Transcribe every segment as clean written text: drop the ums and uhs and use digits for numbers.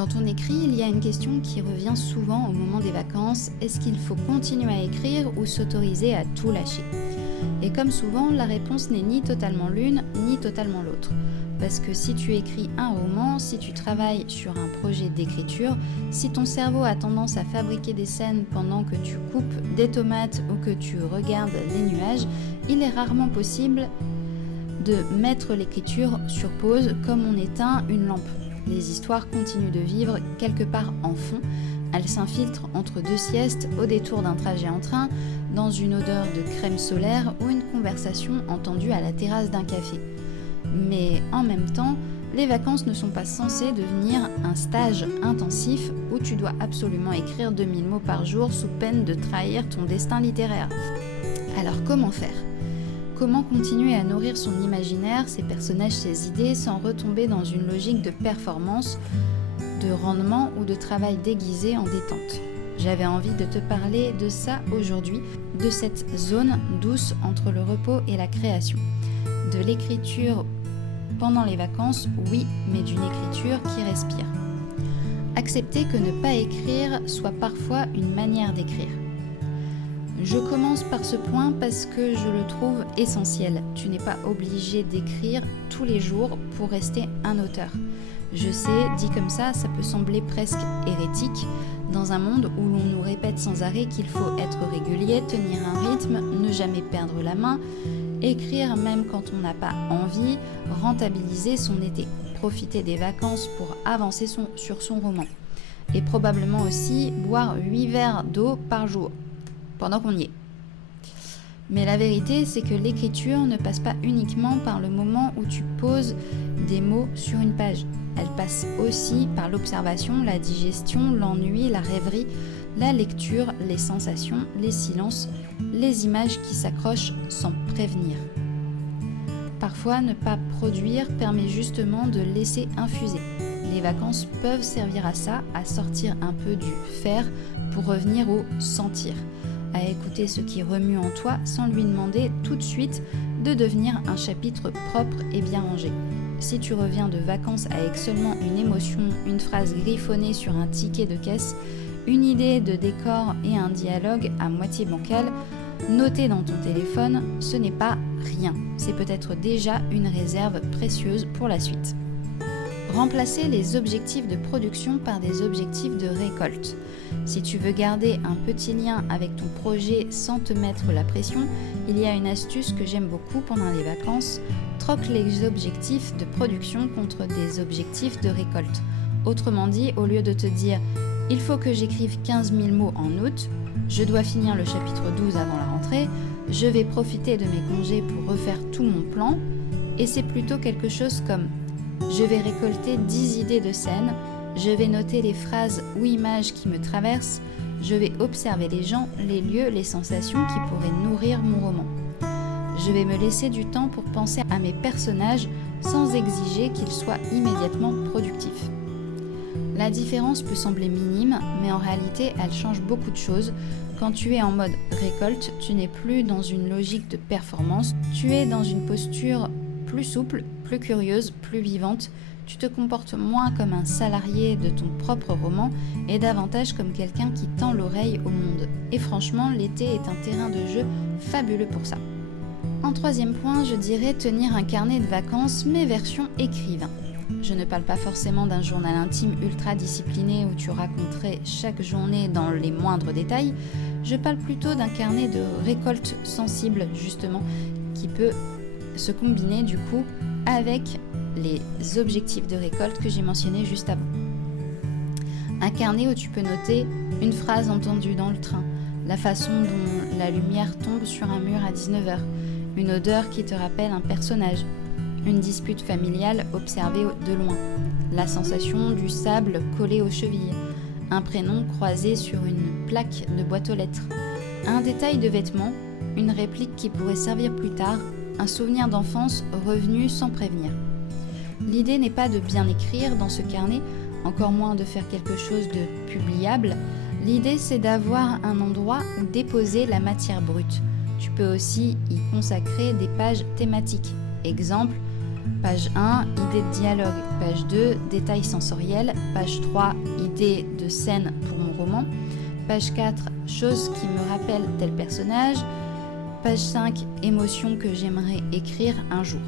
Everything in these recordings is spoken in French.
Quand on écrit, il y a une question qui revient souvent au moment des vacances. Est-ce qu'il faut continuer à écrire ou s'autoriser à tout lâcher ? Et comme souvent, la réponse n'est ni totalement l'une, ni totalement l'autre. Parce que si tu écris un roman, si tu travailles sur un projet d'écriture, si ton cerveau a tendance à fabriquer des scènes pendant que tu coupes des tomates ou que tu regardes les nuages, il est rarement possible de mettre l'écriture sur pause comme on éteint une lampe. Les histoires continuent de vivre quelque part en fond. Elles s'infiltrent entre deux siestes, au détour d'un trajet en train, dans une odeur de crème solaire ou une conversation entendue à la terrasse d'un café. Mais en même temps, les vacances ne sont pas censées devenir un stage intensif où tu dois absolument écrire 2000 mots par jour sous peine de trahir ton destin littéraire. Alors comment faire ? Comment continuer à nourrir son imaginaire, ses personnages, ses idées, sans retomber dans une logique de performance, de rendement ou de travail déguisé en détente ? J'avais envie de te parler de ça aujourd'hui, de cette zone douce entre le repos et la création. De l'écriture pendant les vacances, oui, mais d'une écriture qui respire. Accepter que ne pas écrire soit parfois une manière d'écrire. Je commence par ce point parce que je le trouve essentiel. Tu n'es pas obligé d'écrire tous les jours pour rester un auteur. Je sais, dit comme ça peut sembler presque hérétique dans un monde où l'on nous répète sans arrêt qu'il faut être régulier, tenir un rythme, ne jamais perdre la main, écrire même quand on n'a pas envie, rentabiliser son été, profiter des vacances pour avancer sur son roman. Et probablement aussi boire 8 verres d'eau par jour. Pendant qu'on y est. Mais la vérité, c'est que l'écriture ne passe pas uniquement par le moment où tu poses des mots sur une page. Elle passe aussi par l'observation, la digestion, l'ennui, la rêverie, la lecture, les sensations, les silences, les images qui s'accrochent sans prévenir. Parfois, ne pas produire permet justement de laisser infuser. Les vacances peuvent servir à ça, à sortir un peu du faire pour revenir au sentir, à écouter ce qui remue en toi sans lui demander tout de suite de devenir un chapitre propre et bien rangé. Si tu reviens de vacances avec seulement une émotion, une phrase griffonnée sur un ticket de caisse, une idée de décor et un dialogue à moitié bancal, noté dans ton téléphone, ce n'est pas rien. C'est peut-être déjà une réserve précieuse pour la suite. Remplacer les objectifs de production par des objectifs de récolte. Si tu veux garder un petit lien avec ton projet sans te mettre la pression, il y a une astuce que j'aime beaucoup pendant les vacances. Troque les objectifs de production contre des objectifs de récolte. Autrement dit, au lieu de te dire « il faut que j'écrive 15 000 mots en août, je dois finir le chapitre 12 avant la rentrée, je vais profiter de mes congés pour refaire tout mon plan » et c'est plutôt quelque chose comme « je vais récolter 10 idées de scènes, je vais noter les phrases ou images qui me traversent, je vais observer les gens, les lieux, les sensations qui pourraient nourrir mon roman. Je vais me laisser du temps pour penser à mes personnages sans exiger qu'ils soient immédiatement productifs. » La différence peut sembler minime, mais en réalité, elle change beaucoup de choses. Quand tu es en mode récolte, tu n'es plus dans une logique de performance, tu es dans une posture plus souple, plus curieuse, plus vivante. Tu te comportes moins comme un salarié de ton propre roman et davantage comme quelqu'un qui tend l'oreille au monde. Et franchement, l'été est un terrain de jeu fabuleux pour ça. En troisième point, je dirais tenir un carnet de vacances, mais version écrivain. Je ne parle pas forcément d'un journal intime ultra discipliné où tu raconterais chaque journée dans les moindres détails. Je parle plutôt d'un carnet de récolte sensible, justement, qui peut se combiner du coup avec les objectifs de récolte que j'ai mentionnés juste avant. Un carnet où tu peux noter une phrase entendue dans le train, la façon dont la lumière tombe sur un mur à 19h, une odeur qui te rappelle un personnage, une dispute familiale observée de loin, la sensation du sable collé aux chevilles, un prénom croisé sur une plaque de boîte aux lettres, un détail de vêtement, une réplique qui pourrait servir plus tard, un souvenir d'enfance revenu sans prévenir. L'idée n'est pas de bien écrire dans ce carnet, encore moins de faire quelque chose de publiable. L'idée, c'est d'avoir un endroit où déposer la matière brute. Tu peux aussi y consacrer des pages thématiques. Exemple, Page 1, idée de dialogue. Page 2, détails sensoriels. Page 3, idée de scène pour mon roman. Page 4, choses qui me rappellent tel personnage. Page 5, émotions que j'aimerais écrire un jour.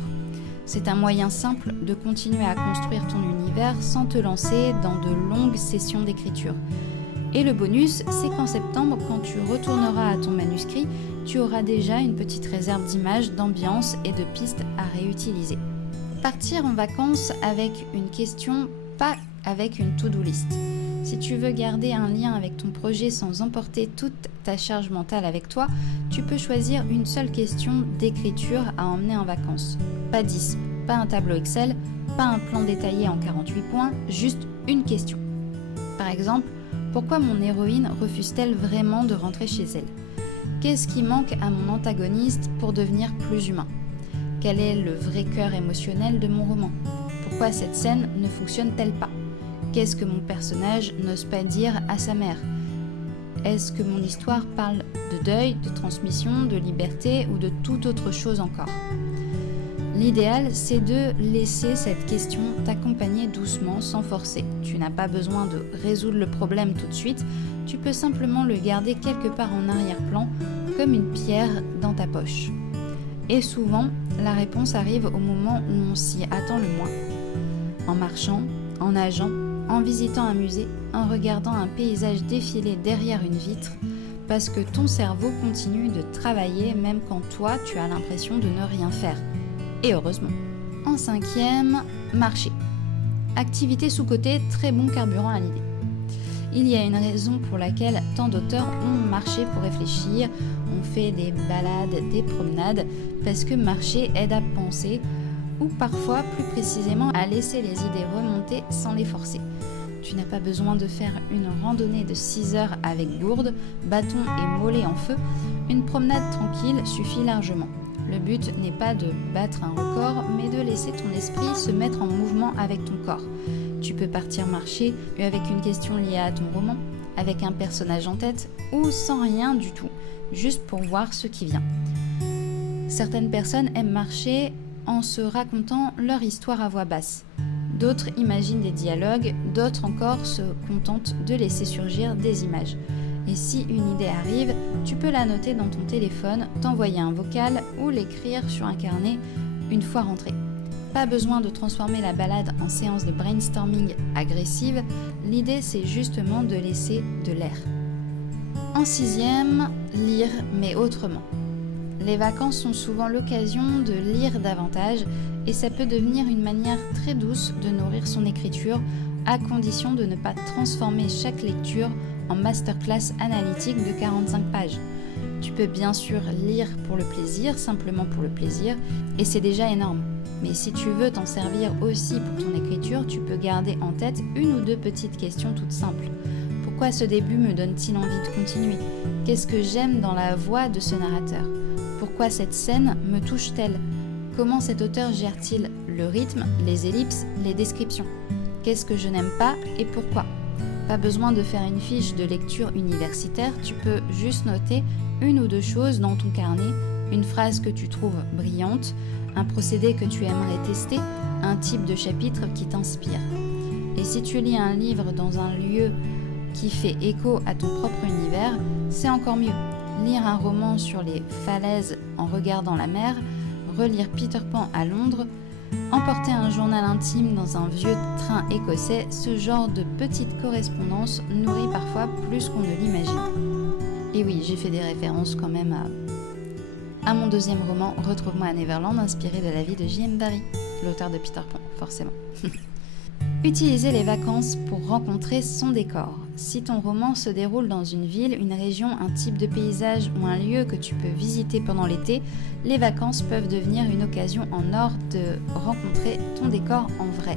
C'est un moyen simple de continuer à construire ton univers sans te lancer dans de longues sessions d'écriture. Et le bonus, c'est qu'en septembre, quand tu retourneras à ton manuscrit, tu auras déjà une petite réserve d'images, d'ambiance et de pistes à réutiliser. Partir en vacances avec une question, pas avec une to-do list. Si tu veux garder un lien avec ton projet sans emporter toute ta charge mentale avec toi, tu peux choisir une seule question d'écriture à emmener en vacances. Pas 10, pas un tableau Excel, pas un plan détaillé en 48 points, juste une question. Par exemple, pourquoi mon héroïne refuse-t-elle vraiment de rentrer chez elle ? Qu'est-ce qui manque à mon antagoniste pour devenir plus humain ? Quel est le vrai cœur émotionnel de mon roman ? Pourquoi cette scène ne fonctionne-t-elle pas ? Qu'est-ce que mon personnage n'ose pas dire à sa mère ? Est-ce que mon histoire parle de deuil, de transmission, de liberté ou de toute autre chose encore ? L'idéal, c'est de laisser cette question t'accompagner doucement, sans forcer. Tu n'as pas besoin de résoudre le problème tout de suite, tu peux simplement le garder quelque part en arrière-plan, comme une pierre dans ta poche. Et souvent, la réponse arrive au moment où on s'y attend le moins. En marchant, en nageant, en visitant un musée, en regardant un paysage défiler derrière une vitre, parce que ton cerveau continue de travailler même quand toi, tu as l'impression de ne rien faire. Et heureusement. En 5e, marcher. Activité sous-cotée, très bon carburant à l'idée. Il y a une raison pour laquelle tant d'auteurs ont marché pour réfléchir, ont fait des balades, des promenades, parce que marcher aide à penser, ou parfois plus précisément à laisser les idées remonter sans les forcer. Tu n'as pas besoin de faire une randonnée de 6 heures avec gourde, bâton et mollet en feu, une promenade tranquille suffit largement. Le but n'est pas de battre un record, mais de laisser ton esprit se mettre en mouvement avec ton corps. Tu peux partir marcher avec une question liée à ton roman, avec un personnage en tête, ou sans rien du tout, juste pour voir ce qui vient. Certaines personnes aiment marcher en se racontant leur histoire à voix basse. D'autres imaginent des dialogues, d'autres encore se contentent de laisser surgir des images. Et si une idée arrive, tu peux la noter dans ton téléphone, t'envoyer un vocal ou l'écrire sur un carnet une fois rentré. Pas besoin de transformer la balade en séance de brainstorming agressive, l'idée c'est justement de laisser de l'air. En 6e, lire mais autrement. Les vacances sont souvent l'occasion de lire davantage et ça peut devenir une manière très douce de nourrir son écriture à condition de ne pas transformer chaque lecture en masterclass analytique de 45 pages. Tu peux bien sûr lire pour le plaisir, simplement pour le plaisir, et c'est déjà énorme. Mais si tu veux t'en servir aussi pour ton écriture, tu peux garder en tête une ou deux petites questions toutes simples. Pourquoi ce début me donne-t-il envie de continuer ? Qu'est-ce que j'aime dans la voix de ce narrateur ? Pourquoi cette scène me touche-t-elle ? Comment cet auteur gère-t-il le rythme, les ellipses, les descriptions ? Qu'est-ce que je n'aime pas et pourquoi ? Pas besoin de faire une fiche de lecture universitaire, tu peux juste noter une ou deux choses dans ton carnet, une phrase que tu trouves brillante, un procédé que tu aimerais tester, un type de chapitre qui t'inspire. Et si tu lis un livre dans un lieu qui fait écho à ton propre univers, c'est encore mieux. Lire un roman sur les falaises en regardant la mer, relire Peter Pan à Londres, emporter un journal intime dans un vieux train écossais, ce genre de petite correspondance nourrit parfois plus qu'on ne l'imagine. Et oui, j'ai fait des références quand même à mon deuxième roman, Retrouve-moi à Neverland, inspiré de la vie de J.M. Barrie, l'auteur de Peter Pan, forcément. Utiliser les vacances pour rencontrer son décor. Si ton roman se déroule dans une ville, une région, un type de paysage ou un lieu que tu peux visiter pendant l'été, les vacances peuvent devenir une occasion en or de rencontrer ton décor en vrai.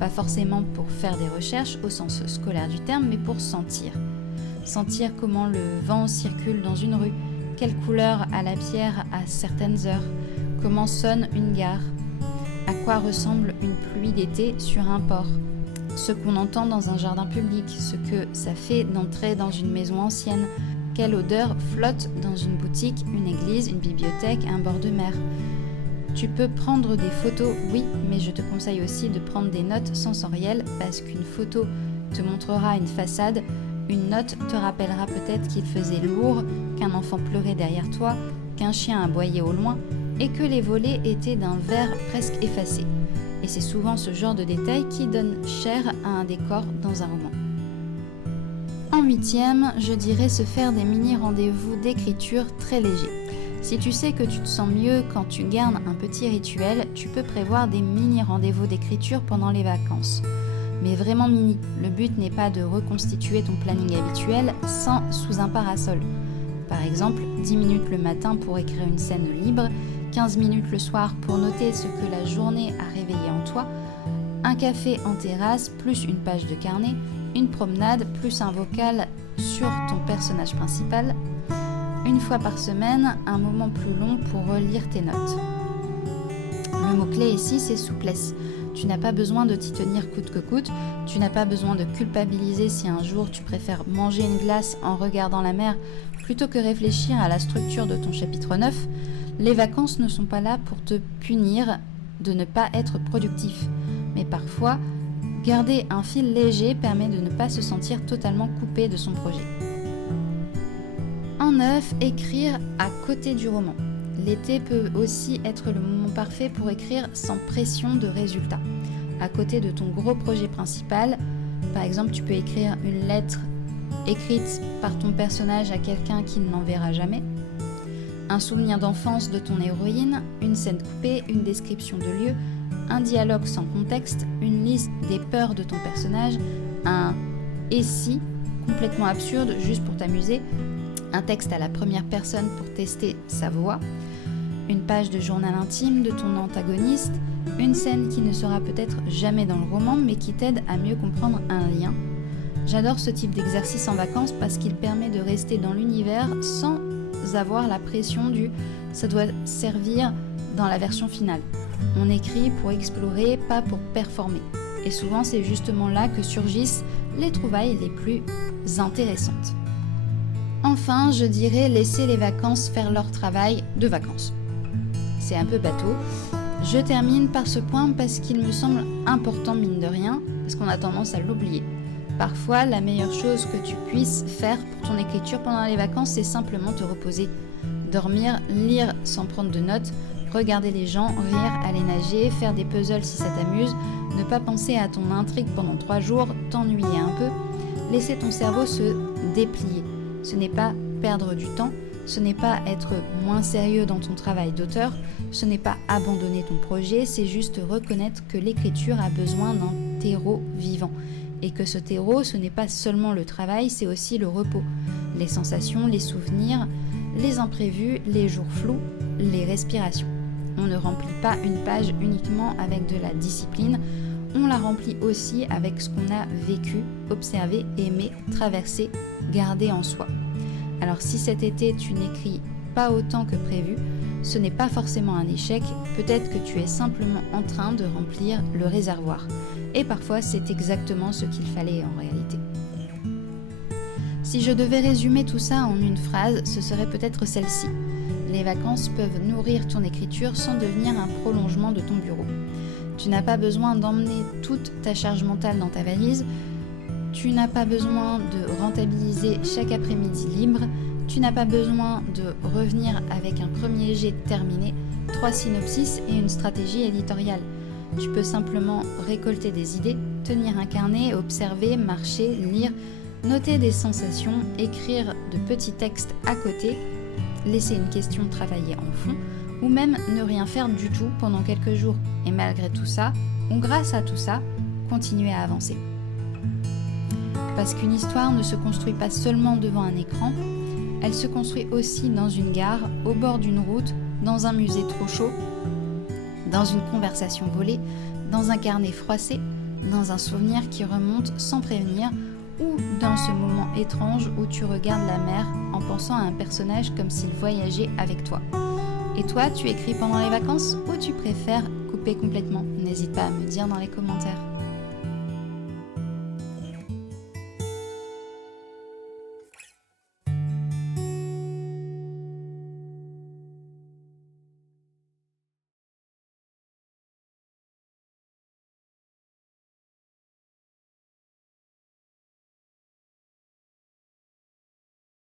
Pas forcément pour faire des recherches au sens scolaire du terme, mais pour sentir. Sentir comment le vent circule dans une rue, quelle couleur a la pierre à certaines heures, comment sonne une gare, à quoi ressemble une pluie d'été sur un port, ce qu'on entend dans un jardin public, ce que ça fait d'entrer dans une maison ancienne, quelle odeur flotte dans une boutique, une église, une bibliothèque, un bord de mer. Tu peux prendre des photos, oui, mais je te conseille aussi de prendre des notes sensorielles parce qu'une photo te montrera une façade, une note te rappellera peut-être qu'il faisait lourd, qu'un enfant pleurait derrière toi, qu'un chien aboyait au loin et que les volets étaient d'un vert presque effacé. Et c'est souvent ce genre de détails qui donne chair à un décor dans un roman. En 8e, je dirais se faire des mini-rendez-vous d'écriture très légers. Si tu sais que tu te sens mieux quand tu gardes un petit rituel, tu peux prévoir des mini-rendez-vous d'écriture pendant les vacances. Mais vraiment mini, le but n'est pas de reconstituer ton planning habituel sous un parasol. Par exemple, 10 minutes le matin pour écrire une scène libre, 15 minutes le soir pour noter ce que la journée a réveillé en toi, un café en terrasse plus une page de carnet, une promenade plus un vocal sur ton personnage principal, une fois par semaine, un moment plus long pour relire tes notes. Le mot-clé ici, c'est souplesse. Tu n'as pas besoin de t'y tenir coûte que coûte, tu n'as pas besoin de culpabiliser si un jour tu préfères manger une glace en regardant la mer plutôt que réfléchir à la structure de ton chapitre 9. Les vacances ne sont pas là pour te punir de ne pas être productif, mais parfois, garder un fil léger permet de ne pas se sentir totalement coupé de son projet. En 9, écrire à côté du roman. L'été peut aussi être le moment parfait pour écrire sans pression de résultat. À côté de ton gros projet principal, par exemple, tu peux écrire une lettre écrite par ton personnage à quelqu'un qui ne l'enverra jamais, un souvenir d'enfance de ton héroïne, une scène coupée, une description de lieu, un dialogue sans contexte, une liste des peurs de ton personnage, un « et si » complètement absurde juste pour t'amuser, un texte à la première personne pour tester sa voix, une page de journal intime de ton antagoniste, une scène qui ne sera peut-être jamais dans le roman mais qui t'aide à mieux comprendre un lien. J'adore ce type d'exercice en vacances parce qu'il permet de rester dans l'univers sans avoir la pression du « ça doit servir dans la version finale ». On écrit pour explorer, pas pour performer. Et souvent c'est justement là que surgissent les trouvailles les plus intéressantes. Enfin, je dirais laisser les vacances faire leur travail de vacances. C'est un peu bateau. Je termine par ce point parce qu'il me semble important mine de rien, parce qu'on a tendance à l'oublier. Parfois, la meilleure chose que tu puisses faire pour ton écriture pendant les vacances, c'est simplement te reposer. Dormir, lire sans prendre de notes, regarder les gens, rire, aller nager, faire des puzzles si ça t'amuse, ne pas penser à ton intrigue pendant 3 jours, t'ennuyer un peu, laisser ton cerveau se déplier. Ce n'est pas perdre du temps, ce n'est pas être moins sérieux dans ton travail d'auteur, ce n'est pas abandonner ton projet, c'est juste reconnaître que l'écriture a besoin d'un terreau vivant. Et que ce terreau, ce n'est pas seulement le travail, c'est aussi le repos. Les sensations, les souvenirs, les imprévus, les jours flous, les respirations. On ne remplit pas une page uniquement avec de la discipline, on la remplit aussi avec ce qu'on a vécu, observé, aimé, traversé, gardé en soi. Alors si cet été tu n'écris pas autant que prévu, ce n'est pas forcément un échec, peut-être que tu es simplement en train de remplir le réservoir. Et parfois c'est exactement ce qu'il fallait en réalité. Si je devais résumer tout ça en une phrase, ce serait peut-être celle-ci. Les vacances peuvent nourrir ton écriture sans devenir un prolongement de ton bureau. Tu n'as pas besoin d'emmener toute ta charge mentale dans ta valise, tu n'as pas besoin de rentabiliser chaque après-midi libre, tu n'as pas besoin de revenir avec un premier jet terminé, 3 synopsis et une stratégie éditoriale. Tu peux simplement récolter des idées, tenir un carnet, observer, marcher, lire, noter des sensations, écrire de petits textes à côté, laisser une question travailler en fond, ou même ne rien faire du tout pendant quelques jours. Et malgré tout ça, ou grâce à tout ça, continuer à avancer. Parce qu'une histoire ne se construit pas seulement devant un écran, elle se construit aussi dans une gare, au bord d'une route, dans un musée trop chaud, dans une conversation volée, dans un carnet froissé, dans un souvenir qui remonte sans prévenir, ou dans ce moment étrange où tu regardes la mer en pensant à un personnage comme s'il voyageait avec toi. Et toi, tu écris pendant les vacances ou tu préfères couper complètement ? N'hésite pas à me dire dans les commentaires.